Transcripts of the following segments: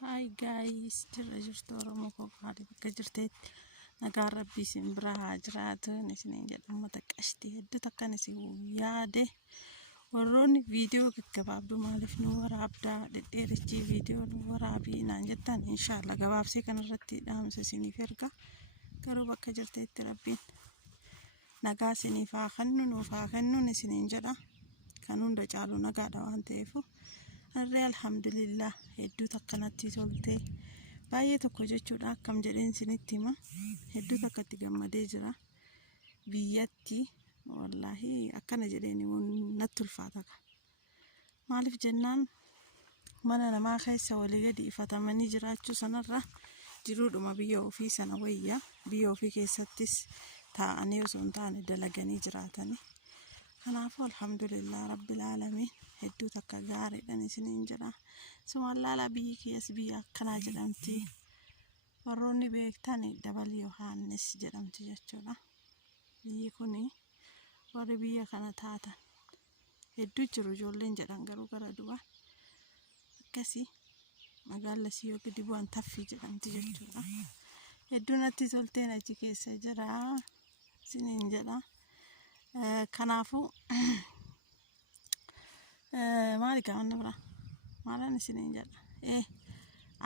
Hi guys, jirtu Oromoo Kofaadhi bakka jirteet nagaan Rabbii isin bira haa jiraatu isiniin jedha uummata qashtii hedduu takkan isin yaade warroonni viidiyoo gaggabaabduu maaliif nu waraabdaa dhedheerichi viidiyoo nu waraabii naan jettan inshallah gabaabsee kanarratti dhaamsa isiniif erga garuu bakka jirteetti Rabbiin nagaa isiniif haa kennu nuuf haa kennu isiniin jedha kan hunda caalu nagaadha waan ta'eefu arree alhamdulillah hedduu takkanatti tolte baay'ee tokko jechuudha akkam jedheen isinitti hima hedduu takkatti gammadee jira biyyatti wallahi akkana jedheen natti ulfaata maaliif jennaan mana namaa keessa walii gadi ifatamanii jiraachuu sanarra jiruudhuma biyya ofii sana wayya biyya ofii keessattis taa'anii osoo hin taane dalaganii jiraatanii kanaafuu alhamdulillah rabbil aalamiin hedduu takka gaariidhaan isiniin jedha sumallaala biyyi kees biyya akkanaa jedhamti warroonni beektan Dabal Yohaannis jedhamti jechuudha biyyi kuni warri biyya kana taatan hedduu jiru ijoolleen jedhan garuu gara duubaan akkasii magaalaa Siyoo gadi bu'an Taffii jedhamti jechuudha hedduu natti tolteen achi keessa jira isiniin jedha kanaafuu maali gaanna bira maalan isiniin jedha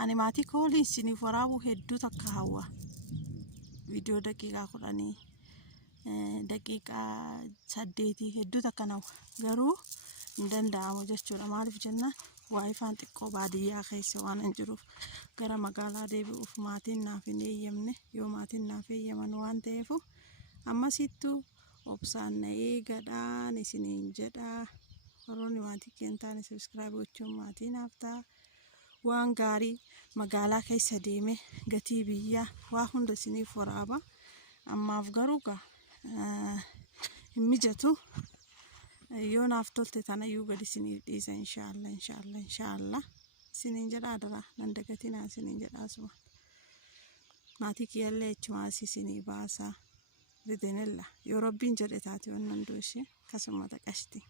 ani maatii koolii isiniif waraabuu hedduu takka hawwa viidiyoo daqiiqaa 10 daqiiqaa 8 hedduu takka hawwa garuu hin danda'amu jechuudha maaliif jennaan waayifaan xiqqoo baadiyyaa keessa waan hin jiruuf gara magaalaa deebi'uuf maatiin naaf hin eeyyamne yoo maatiin naaf eeyyaman waan ta'eef ammasittuu obsaan na eegadhaan isiniin jedha warroonni maatii keentaan subscribe gochuun maatii naaf ta'a waan gaarii magaalaa keessa deeme gatii biyyaa waa hunda isiniif waraaba ammaaf garuu hin mijatu yoo naaf tolte tanayyuu gadi isiniif dhiisa inshallah isiniin jedha adara nan dagatinaa isiniin jedha asuma maatii kiyyallee ichumaa isinii baasa bidinilla yoo Rabbiin jedhe taate wannan dooshe kasuma taqashti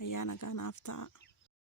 ayyaana naaf ta'a